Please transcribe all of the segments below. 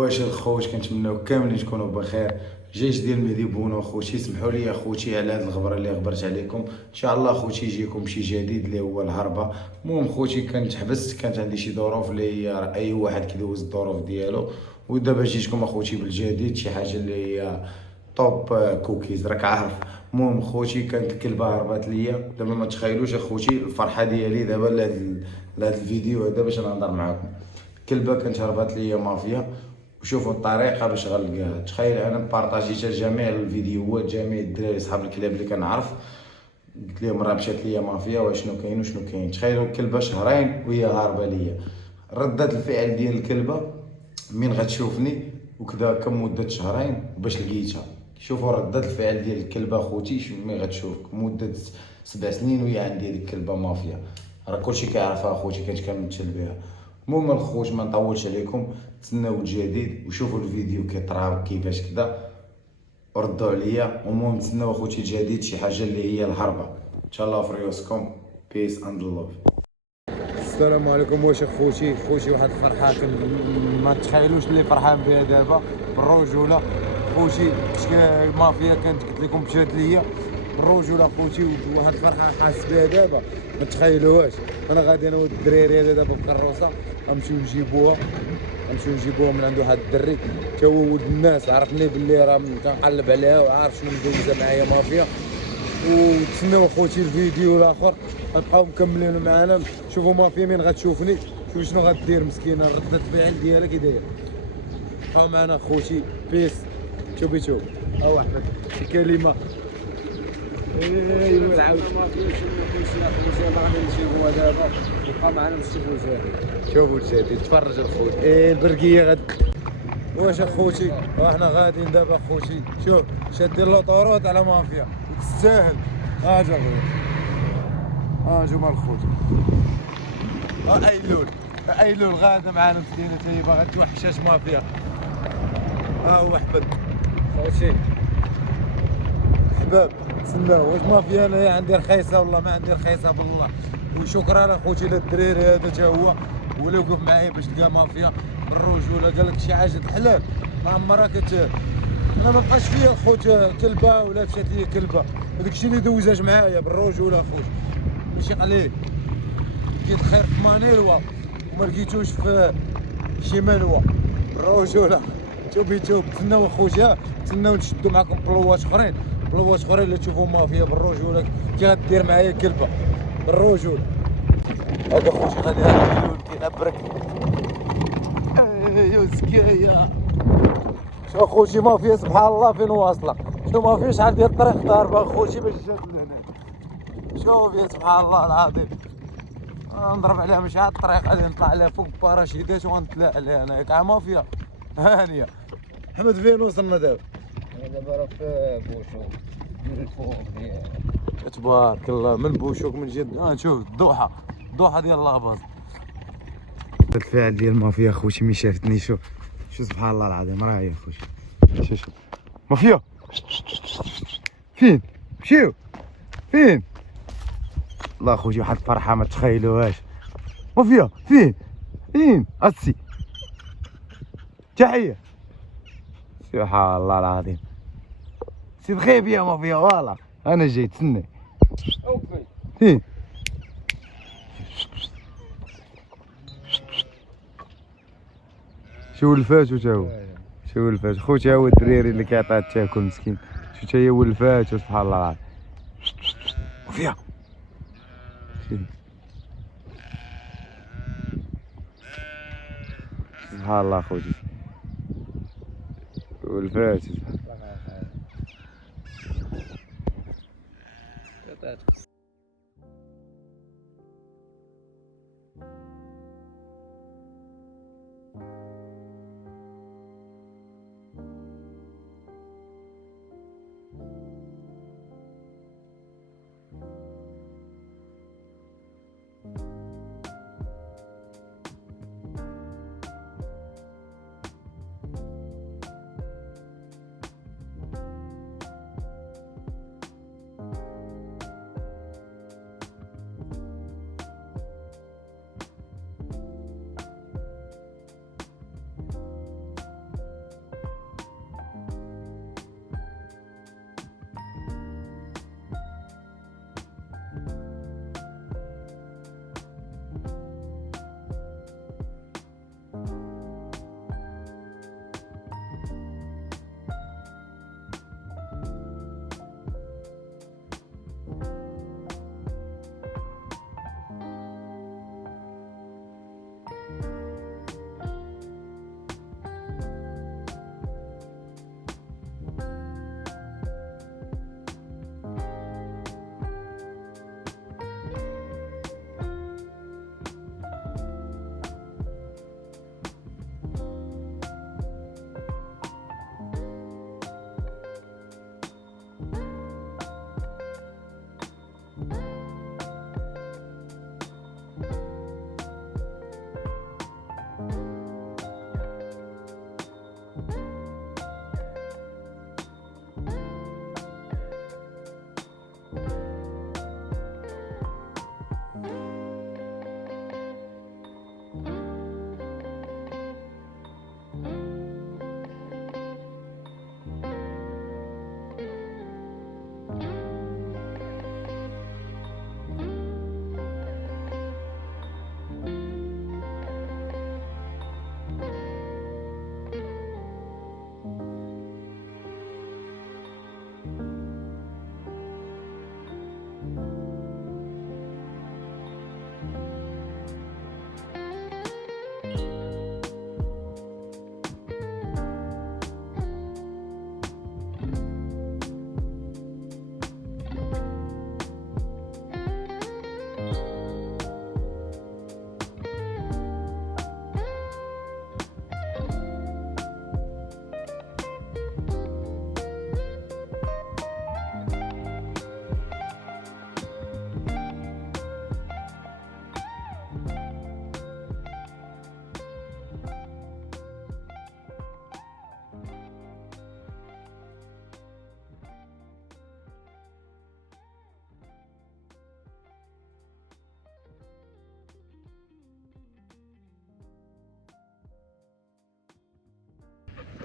واش الخوت كنتمناو كاملين تكونوا بخير. جيش ديال مهدي بونو خوتي، سمحوا لي خوتي على هاد الغبره اللي غبرت عليكم. ان شاء الله خوتي يجيكم شي جديد اللي هو الهربه. المهم خوتي كنت حبست، كانت عندي شي ظروف اللي هي اي واحد كيدوز الظروف ديالو، ودابا جيتكم اخوتي بالجديد، شي حاجه اللي هي طوب كوكيز راك عارف. المهم خوتي كانت الكلبه هربات ليا، دابا ما تخيلوش اخوتي الفرحه ديالي دابا لهاد الفيديو هذا باش نهضر معاكم. الكلبه كانت هربات ليا مافيا، وشوفوا الطريقه باش غنلقاها. تخيل انا بارطاجيتها جميع الفيديوهات، جميع الدراري صحاب الكلاب اللي كنعرف، قلت لهم راه مشات ليا مافيا وشنو كاين وشنو كاين. تخيلوا الكلبه شهرين وهي هاربه ليا. ردة الفعل ديال الكلبه من غتشوفني وكذا كمدة شهرين باش لقيتها. شوفوا ردة الفعل ديال الكلبه خوتي ملي غتشوفك مدة 7 سنين وهي عندي هذيك الكلبه مافيا. راه كلشي كيعرفها خوتي، كنت كنمثل بها. المهم الخوت ما نطولش عليكم، تسناو الجديد وشوفوا الفيديو كيطرا كيفاش كذا وردوا عليا. المهم تسناو اخوتي الجديد، شي حاجه اللي هي الهربه. ان شاء الله في ريوسكم، بيس اند لوف. السلام عليكم. واش خوتي واحد الفرحه ما تخيلوش اللي فرحان بها دابا بالرجوله. خوتي مافيا كانت قلت لكم مشات ليا بالرجوله خوتي، واحد الفرحه حاس بها دابا ما تخيلوهاش. انا غادي انا والدراري هذا دابا بالكروسه غنمشيو نجيبوها من عند واحد الدري تا هو ولد الناس، عرفني باللي راه كنقلب عليها وعارف شنو مدوزه معايا مافيا. وتسناو خوتي الفيديو الاخر غنبقاو مكملين معانا. شوفوا مافيا مين غتشوفني شوف شنو غدير مسكينه، ردة الفعل ديالها كي داير. بقاو معنا خوتي، بيس. شوف او احمد شي كلمه. ايوا العاود مافيا شنو خوتي ما غادي نمشيو دابا، يبقى معنا نشوفوا الجديد. شوفوا الجديد، تفرج الخوت. البرقيه غد. واش اخوتي احنا غاديين دابا اخوتي، شوف شادين لوطوروط على مافيا وتستاهل. اجا خويا اجا مال خوتي. ايلول غادا معانا مسكينه حتى هي باغا توحشاش مافيا. هو احمد خوتي حباب تسناو. واش مافيا انا عندي رخيصه والله ما عندي رخيصه بالله. وشكرا اخوتي للدريري هذا تا هو اللي وقف معايا باش لقى مافيا بالرجوله. قال لك شي حاجه الحلال ما عمرها انا ما بقاش فيا خوت كلبه ولا مشات لي كلبه. هذاك الشيء اللي دوزاش معايا بالرجوله خوت ماشي قليل. لقيت خير في مانيلوا وما لقيتوش في شي منوى بالرجوله. شوف تسناو اخوتي، تسناو نشدو معكم بلوات اخرين اللي تشوفوا مافيا بالرجوله كي غدير معايا كلبه بالرجوله. هاك اخوتي غادي نقول كينبرك. ايوا زكايه. شوف خوتي مافيا سبحان الله فين واصله. شوف مافيا شحال ديال الطريق ضاربه خوتي باش جات لهنا. شوف يا سبحان الله العظيم. نضرب عليها مش هاد الطريقه اللي نطلع عليها فوق باراشيدات وغنتلاع عليها انا كاع مافيا هانيه. حمد فين وصلنا دابا؟ دابا راه في بوشوك من الفوق تبارك الله من بوشوك من جد. نشوف الضحى ديال لاباز. الفعل ديال مافيا خوتي ملي شافتني شوف سبحان الله العظيم راه هي خوتي. شوف مافيا فين مشيو فين. الله خوتي واحد الفرحه ما تخيلوهاش. مافيا فين اسي تحيه. سبحان الله العظيم. سي بخير يا مافيا والله انا جاي تسنى. فين شو ولفاتو تا هو. شو ولفاتو خوتي، ها هو الدريري اللي كيعطيها تاكل مسكين. شو تا هي ولفاتو سبحان الله العظيم. مافيا سبحان الله خوتي ولفاتو.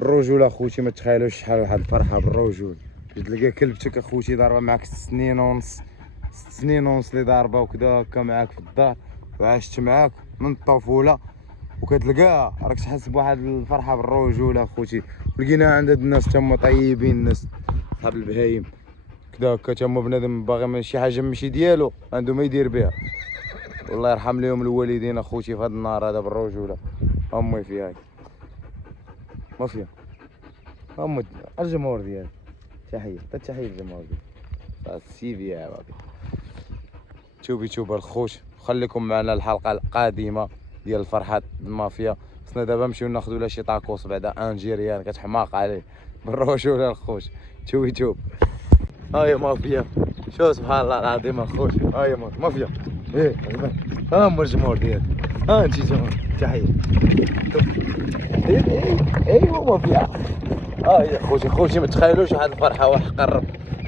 الرجوله اخوتي ما تخيلوش شحال واحد الفرحه بالرجول. تلقى كلبتك اخوتي ضاربه معاك 6 سنين ونص، 6 سنين ونص اللي ضاربه وكذا هكا معاك في الدار وعاشت معاك من الطفوله، وكتلقاها راك تحس بواحد الفرحه بالرجوله اخوتي. لقينا عند هاد الناس تما طيبين، الناس صحاب البهايم كذا هكا تما بنادم باغي شي حاجه ماشي ديالو عنده ما يدير بها. والله يرحم لهم الوالدين اخوتي في هذا النهار هذا بالرجوله. امي فيها ما فيها امي الجمهور ديالي. تحيه تحيه للجمهور ديالي السيفي يا بابي. توبي الخوش، خليكم معنا الحلقه القادمه ديال الفرحات المافيا. خصنا دابا نمشيو ناخذوا لا شي طاكوس بعدا انجيريان كتحماق عليه بالرجوله الخوش. توب هاي مافيا. شو سبحان الله العظيم الخوش. هاي مافيا ايه ها هما الجمهور ديالي. ها انت جمهور تحيه. ايوا مافيا. يا خوتي ما تخيلوش واحد الفرحه واحد قرب.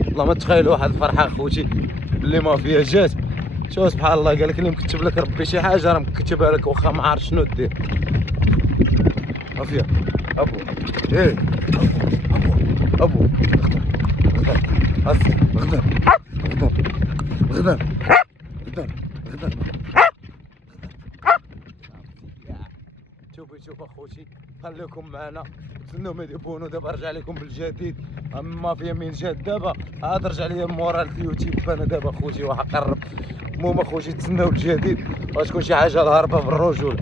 والله ما تخيلوا واحد الفرحه خوتي اللي مافيا جات. شو سبحان الله قال لك اللي مكتب لك ربي شي حاجه راه مكتبها لك واخا ما عارف شنو دير. مافيا ابو ايه ابو غدر شوف اخوتي خليكم معنا تسناو ميدي بونو. دابا رجع لكم بالجديد. اما فيا من جات دابا عاد رجع ليا المورال اليوتيوب. انا دابا اخوتي واحد قرب. المهم اخوتي تسناو الجديد غتكون شي حاجه الهربه بالرجوله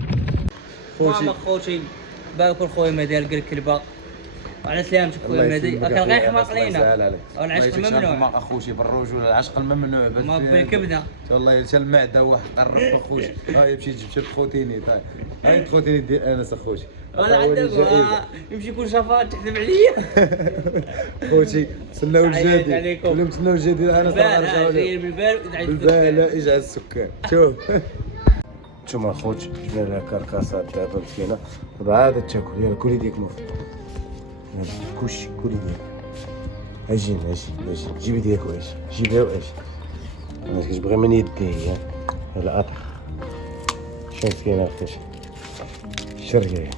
خوتي باكل خويا مهدي الكل كلبه وعلى سلامتك خويا مهدي. راك غير حماق لينا والعشق ممنوع اخوتي بالرجوله. العشق الممنوع ما بالكبده والله حتى المعده واحد قرب اخوتي. هاي مشيت جبت الخوتيني. طيب هاي الخوتيني ديال انس اخوتي. ولا عندك يمشي كل شفاط تحسب عليا خوتي تسناو الجديد ولا تسناو الجديد. انا صراحه نرجعوا بالبال يجعل السكان. شوف نتوما خوتي جبنا لها كركاسات دابا مسكينه بعاد تاكل. يلا كولي ديك موف كلشي كولي ديالك. اجي جيبي ديالك وعيش جيبيها وعيش. انا كتبغي من يديه لا اطيح. شوف كاين اختي الشرقيه.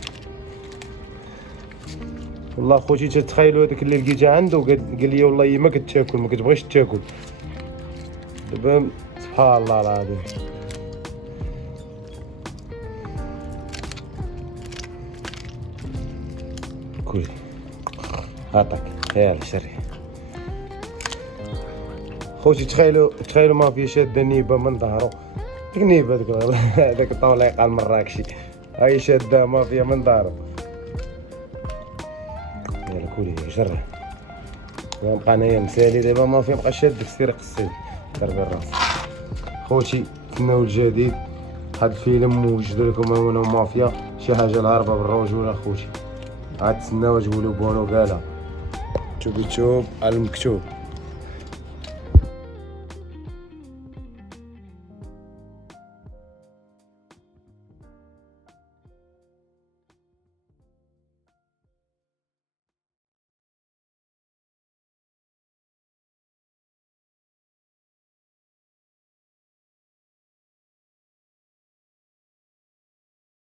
والله خوتي تتخيلوا هذاك اللي لقيتها عنده قال لي والله ما كتاكل ما كتبغيش تاكل. دابا سبحان الله العظيم. كولي عطاك يلا شري خوتي. تخيلوا ما في شاده نيبه من ظهره. ديك النيبه هذاك الطوليقه المراكشي هاي شاده ما فيها من ظهره. يلا كولي جرب. نبقى انايا مسالي دابا ما في بقى شادك سير قصيد ضرب الراس. خوتي تسناو الجديد. هاد الفيلم موجد لكم هنا مافيا شي حاجه الهربه بالرجوله خوتي. عاد تسناو تقولوا بونو قالها. توب المكتوب.